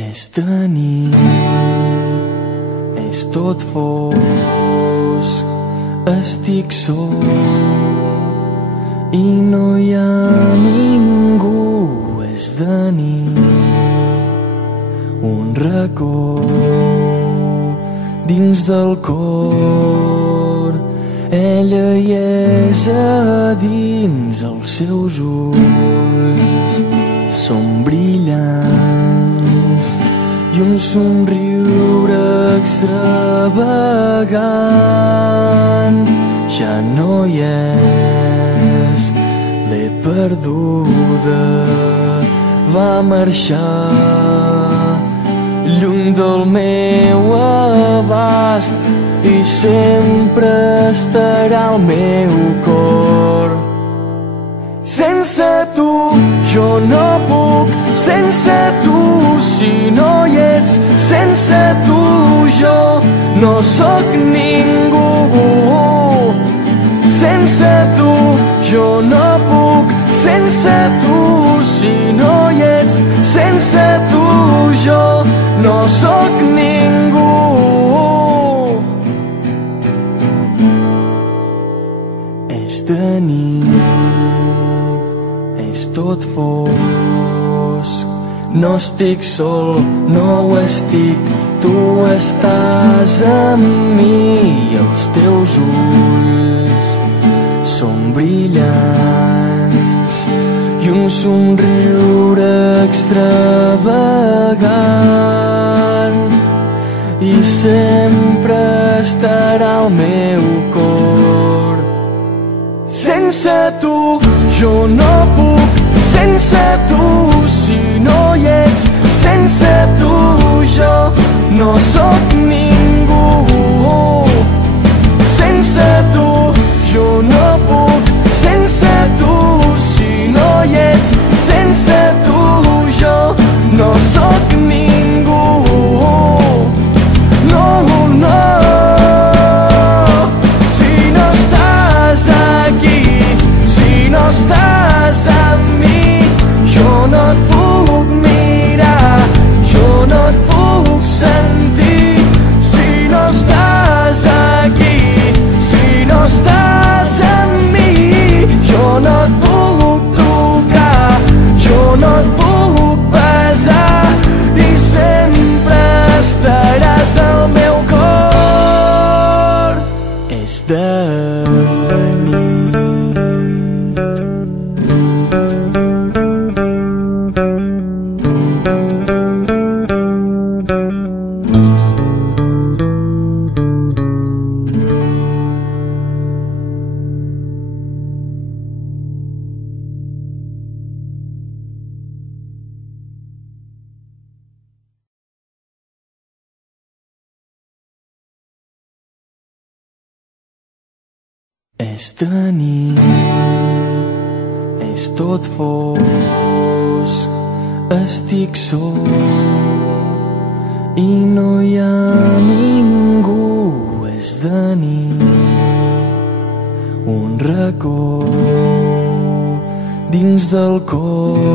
És de nit, és tot fosc, estic sol i no hi ha ningú. És de nit, un racó dins del cor, ella hi és a dins. Els seus ulls són brillants i un somriure extravagant. Ja no hi és, l'he perduda, va marxar lluny del meu abast i sempre estarà al meu cor. Sense tu jo no puc, sense tu si no hi ets, sense tu jo no sóc ningú. Sense tu jo no puc, sense tu si no hi ets, sense tu jo no sóc ningú. És de nit, és tot fosc, no estic sol, no ho estic, tu estàs amb mi i els teus ulls són brillants i un somriure extravagant i sempre estarà al meu cor. Sense tu jo no puc, sense tu si no hi ets, sense tu jo no sóc ningú. Sense tu jo no puc, sense tu si no hi ets, sense tu jo no sóc ningú. No, no. Si no estàs aquí, si no estàs amb mi, jo no et puc mirar, jo no et puc sentir. Si no estàs aquí, si no estàs amb mi, jo no et puc tocar, jo no et puc besar i sempre estaràs al meu cor. És de nit. És de nit, és tot fosc, estic sol i no hi ha ningú. És de nit, un racó dins del cor.